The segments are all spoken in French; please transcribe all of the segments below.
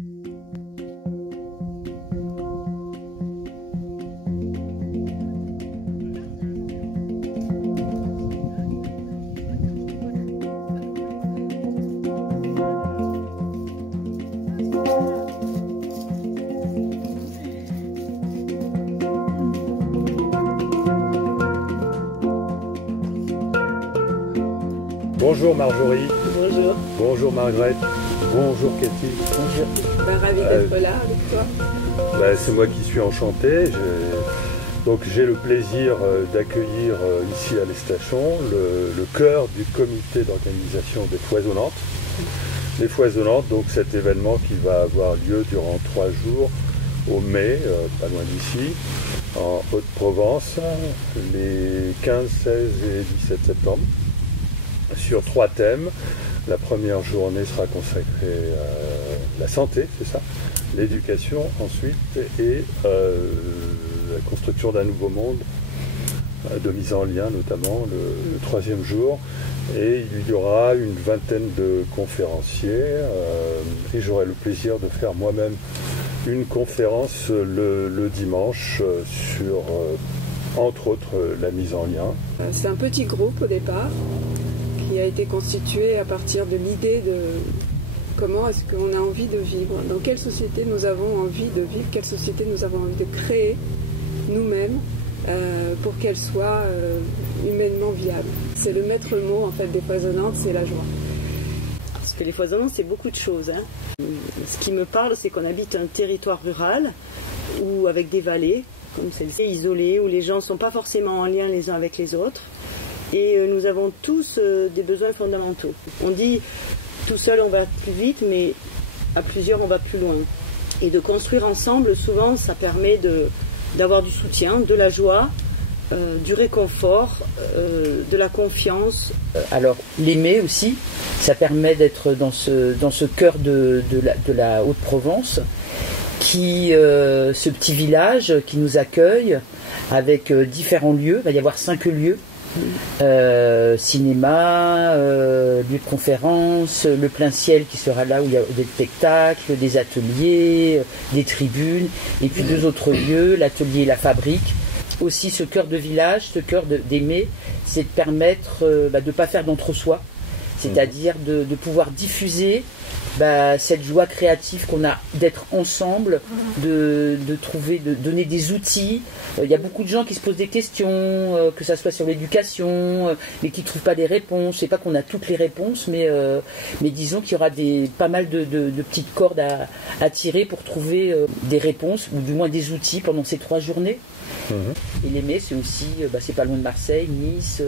Bonjour Marjorie. Bonjour. Bonjour Margrethe. Bonjour Cathy. Bonjour. Ravi d'être là avec toi. C'est moi qui suis enchanté. Donc j'ai le plaisir d'accueillir ici à l'Estachon le cœur du comité d'organisation des Foisonnantes. Les Foisonnantes, donc cet événement qui va avoir lieu durant 3 jours au mai, pas loin d'ici, en Haute-Provence, les 15, 16 et 17 septembre. Sur 3 thèmes. La première journée sera consacrée à la santé, c'est ça, l'éducation ensuite, et la construction d'un nouveau monde, de mise en lien notamment, le 3e jour. Et il y aura une vingtaine de conférenciers, et j'aurai le plaisir de faire moi-même une conférence le dimanche sur, entre autres, la mise en lien. C'est un petit groupe au départ, qui a été constitué à partir de l'idée de comment est-ce qu'on a envie de vivre, dans quelle société nous avons envie de vivre, quelle société nous avons envie de créer nous-mêmes pour qu'elle soit humainement viable. C'est le maître mot en fait des Foisonnantes, c'est la joie. Parce que les Foisonnantes, c'est beaucoup de choses. Ce qui me parle, c'est qu'on habite un territoire rural ou avec des vallées, comme celle-ci, isolées, où les gens ne sont pas forcément en lien les uns avec les autres. Et nous avons tous des besoins fondamentaux. On dit tout seul on va plus vite, mais à plusieurs on va plus loin. Et de construire ensemble, souvent ça permet d'avoir du soutien, de la joie, du réconfort, de la confiance. Alors l'aimer aussi, ça permet d'être dans ce cœur de la Haute-Provence, ce petit village qui nous accueille avec différents lieux. Il va y avoir 5 lieux. Cinéma, lieu de conférence, le plein ciel qui sera là où il y a des spectacles, des ateliers, des tribunes, et puis 2 autres lieux, l'atelier et la fabrique. Aussi ce cœur de village, ce cœur d'aimer, c'est de permettre de ne pas faire d'entre-soi, c'est-à-dire de pouvoir diffuser cette joie créative qu'on a d'être ensemble, de trouver, de donner des outils. Il y a beaucoup de gens qui se posent des questions, que ça soit sur l'éducation, mais qui ne trouvent pas des réponses. C'est pas qu'on a toutes les réponses, mais disons qu'il y aura pas mal de petites cordes à tirer pour trouver des réponses, ou du moins des outils pendant ces 3 journées. Et l'aimer, c'est aussi, c'est pas loin de Marseille, Nice,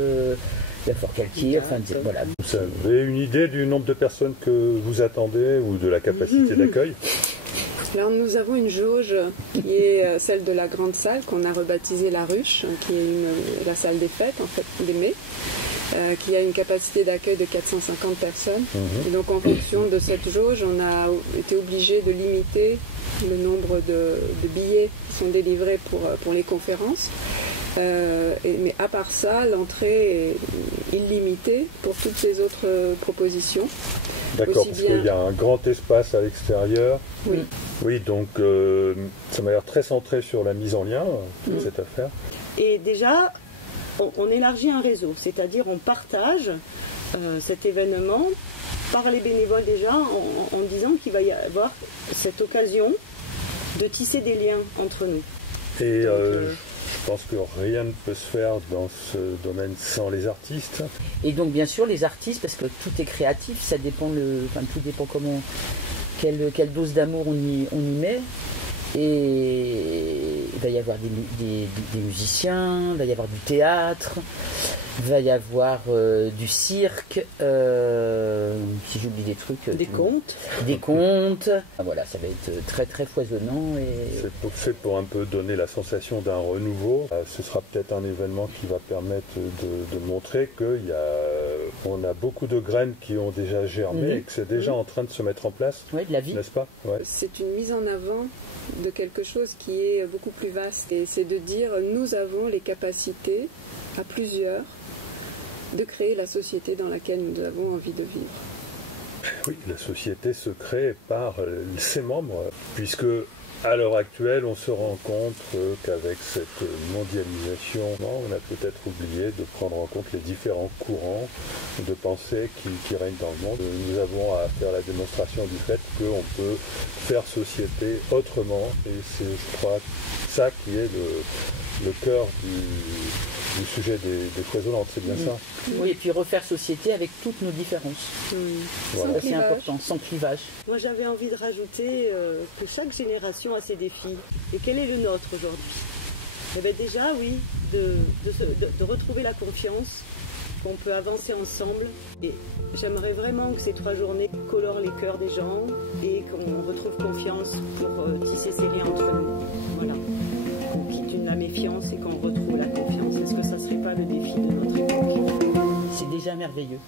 la Fort-Calquier, enfin voilà. Vous avez une idée du nombre de personnes que vous attendez ou de la capacité d'accueil? Alors nous avons une jauge qui est celle de la grande salle qu'on a rebaptisée la ruche, qui est la salle des fêtes en fait, des mai, qui a une capacité d'accueil de 450 personnes. Et donc en fonction de cette jauge, on a été obligé de limiter le nombre de billets qui sont délivrés pour les conférences. Mais à part ça, l'entrée est illimitée pour toutes ces autres propositions. D'accord, parce qu'il y a un grand espace à l'extérieur. Oui. Oui, donc ça m'a l'air très centré sur la mise en lien, cette affaire. Et déjà, on élargit un réseau, c'est-à-dire on partage cet événement par les bénévoles déjà, en disant qu'il va y avoir cette occasion de tisser des liens entre nous. Et je pense que rien ne peut se faire dans ce domaine sans les artistes. Et donc bien sûr les artistes, parce que tout est créatif, ça dépend tout dépend quelle dose d'amour on y met. Et il va y avoir des musiciens, il va y avoir du théâtre, il va y avoir du cirque, si j'oublie des trucs. Des contes. Voilà, ça va être très très foisonnant. C'est pour un peu donner la sensation d'un renouveau. Ce sera peut-être un événement qui va permettre de montrer qu'on a beaucoup de graines qui ont déjà germé et que c'est déjà en train de se mettre en place. Oui, de la vie. N'est-ce pas? Ouais. C'est une mise en avant de quelque chose qui est beaucoup plus vaste, et c'est de dire nous avons les capacités à plusieurs de créer la société dans laquelle nous avons envie de vivre. Oui, la société se crée par ses membres, puisque à l'heure actuelle, on se rend compte qu'avec cette mondialisation, on a peut-être oublié de prendre en compte les différents courants de pensée qui règnent dans le monde. Nous avons à faire la démonstration du fait qu'on peut faire société autrement, et c'est, je crois, ça qui est le cœur du sujet des foisonnantes, c'est bien ça. Oui, et puis refaire société avec toutes nos différences. Voilà, c'est important, sans clivage. Moi, j'avais envie de rajouter que chaque génération a ses défis. Et quel est le nôtre aujourd'hui? Eh bien déjà, oui, de retrouver la confiance, qu'on peut avancer ensemble. Et j'aimerais vraiment que ces 3 journées colorent les cœurs des gens et qu'on retrouve confiance pour tisser ces liens entre nous. Voilà. Qu'on quitte la méfiance et qu'on retrouve la confiance. Est-ce que ça ne serait pas le défi de notre époque? C'est déjà merveilleux.